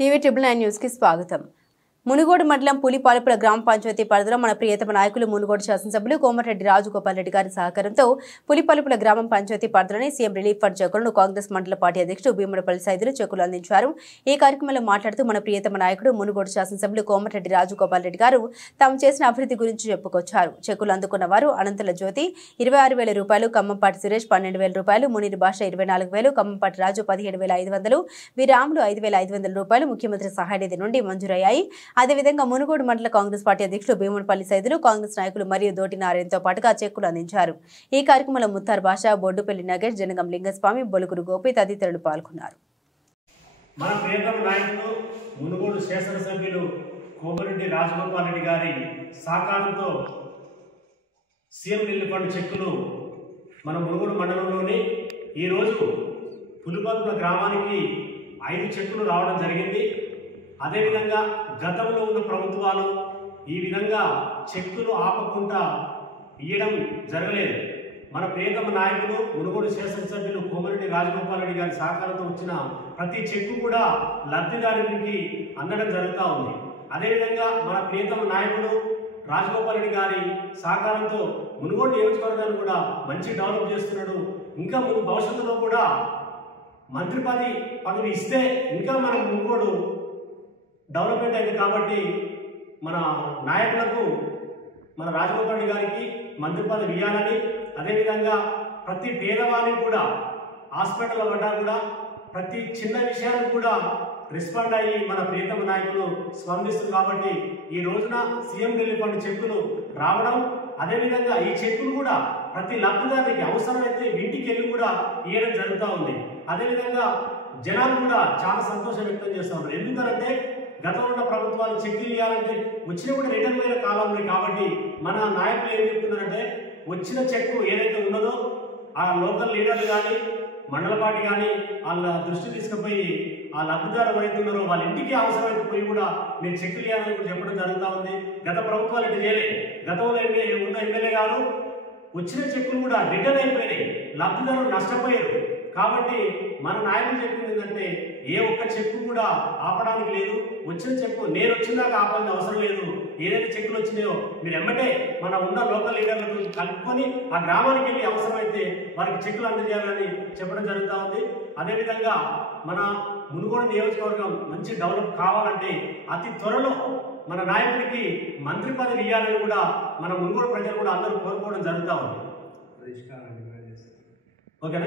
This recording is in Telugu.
టీవీ ట్రిబుల్ 9 న్యూస్ కి స్వాగతం. మునుగోడు మండలం పులిపాలపుల గ్రామ పంచాయతీ పరిధిలో మన ప్రియతమ నాయకులు మునుగోడు శాసనసభ్యులు కోమటిరెడ్డి రాజగోపాల్ రెడ్డి గారి సహకారంతో పులిపాలపుల గ్రామ పంచాయతీ పరిధిలోని సీఎం రిలీఫ్ ఫండ్ చెక్కులను కాంగ్రెస్ మండల పార్టీ అధ్యక్షుడు భీముడపల్లి సైదులు చెక్కులు అందించారు. ఈ కార్యక్రమంలో మాట్లాడుతూ మన ప్రియతమ నాయకుడు మునుగోడు శాసనసభ్యులు కోమటిరెడ్డి రాజగోపాల్ రెడ్డి గారు తాము చేసిన అభివృద్ధి గురించి చెప్పుకొచ్చారు. చెక్కులు అందుకున్న వారు అనంతల జ్యోతి 26,000 రూపాయలు, ఖమ్మంపాటి సురేష్ 12,000 రూపాయలు, మునీర్ భాష 24,000, ఖమ్మంపాటి రాజు 17,500, వి రాములు 5,500 రూపాయలు ముఖ్యమంత్రి సహాయ నిధి నుండి మంజూరయ్యాయి. అదేవిధంగా మునుగోడు మండల కాంగ్రెస్ పార్టీ అధ్యక్షుడు భీముడపల్లి సైదులు, కాంగ్రెస్ నాయకులు మరియు దోటి నారాయణతో పాటుగా చెక్కులు అందించారు. ఈ కార్యక్రమంలో ముత్తార్ భాష, బొడ్డుపల్లి నగేష్, జనగం లింగస్వామి, బొలుగురు గోపి తదితరులు పాల్గొన్నారు. మన ప్రియతమ నాయకులు మునుగోడు శాసనసభ్యులు కోమటిరెడ్డి రాజగోపాల్ రెడ్డి గారి సహకారంతో సీఎం రిలీఫ్ ఫండ్ చెక్కులు మన మునుగోడు మండలంలోని ఈరోజు పులిపాలపుల గ్రామానికి 5 చెక్కులు రావడం జరిగింది. అదేవిధంగా గతంలో ఉన్న ప్రభుత్వాలు ఈ విధంగా చెక్కులు ఆపకుండా ఇవ్వడం జరగలేదు. మన ప్రియతమ నాయకులు మునుగోడు శాసనసభ్యులు కోమటిరెడ్డి రాజగోపాల్ రెడ్డి గారి సహకారంతో వచ్చిన ప్రతి చెక్కు కూడా లబ్ధిదారునికి అందడం జరుగుతూ ఉంది. అదేవిధంగా మన ప్రియతమ నాయకులు రాజగోపాల్ రెడ్డి గారి సహకారంతో మునుగోడు నియోజకవర్గాన్ని కూడా మంచి డెవలప్ చేస్తున్నాడు. ఇంకా ముందు భవిష్యత్తులో కూడా మంత్రి పదవి ఇస్తే ఇంకా మన మునుగోడు డెవలప్మెంట్ అయింది. కాబట్టి మన నాయకులకు మన రాజగోపాల్ రెడ్డి గారికి మంత్రి పదవి ఇవ్వాలని, అదేవిధంగా ప్రతి పేదవానికి కూడా హాస్పిటల్ పడ్డా కూడా ప్రతి చిన్న విషయానికి కూడా రెస్పాండ్ అయ్యి మన ప్రియతమ నాయకులు స్పందిస్తారు. కాబట్టి ఈ రోజున సీఎం రిలీఫ్ ఫండ్ చెక్కులు రావడం, అదేవిధంగా ఈ చెక్కులు కూడా ప్రతి లబ్ధిదారునికి అవసరమైతే ఇంటికి వెళ్ళి కూడా ఇవ్వడం జరుగుతూ ఉంది. అదేవిధంగా జనాలు కూడా చాలా సంతోషం వ్యక్తం చేస్తూ ఉన్నారు. ఎందుకంటే గతంలో ఉన్న ప్రభుత్వాలు చెక్కులు ఇవ్వాలంటే వచ్చిన కూడా రిటర్న్ అయిన కాలం ఉంది. కాబట్టి మన నాయకులు ఏం చెప్తున్నారంటే వచ్చిన చెక్కు ఏదైతే ఉన్నదో ఆ లోకల్ లీడర్లు కానీ మండల పార్టీ కానీ వాళ్ళ దృష్టి తీసుకుపోయి ఆ లబ్ధిదారు ఎవరైతే ఉన్నారో వాళ్ళ ఇంటికి అవసరమైతే పోయి కూడా మీరు చెక్కులు ఇవ్వాలని కూడా చెప్పడం జరుగుతూ ఉంది. గత ప్రభుత్వాలు ఇటు చేయలేదు. గతంలో ఉన్న ఎమ్మెల్యే గారు వచ్చిన చెక్కులు కూడా రిటర్న్ అయిపోయినాయి, లబ్ధిదారులు నష్టపోయారు. కాబట్టి మన నాయకులు చెప్పింది ఏంటంటే ఏ ఒక్క చెక్కు కూడా ఆపడానికి లేదు. వచ్చిన చెక్కు నేను వచ్చిందాక ఆపాల్సిన అవసరం లేదు. ఏదైతే చెక్కులు వచ్చినాయో మీరు ఎమ్మటే మన ఉన్న లోకల్ లీడర్లతో కలుపుకొని ఆ గ్రామానికి వెళ్ళి అవసరమైతే వారికి చెక్కులు అందజేయాలని చెప్పడం జరుగుతూ ఉంది. అదేవిధంగా మన మునుగోడు నియోజకవర్గం మంచి డెవలప్ కావాలంటే అతి త్వరలో మన నాయకుడికి మంత్రి పదవి ఇవ్వాలని కూడా మన మునుగోడు ప్రజలు కూడా అందరూ కోరుకోవడం జరుగుతూ ఉంది. ఓకేనా?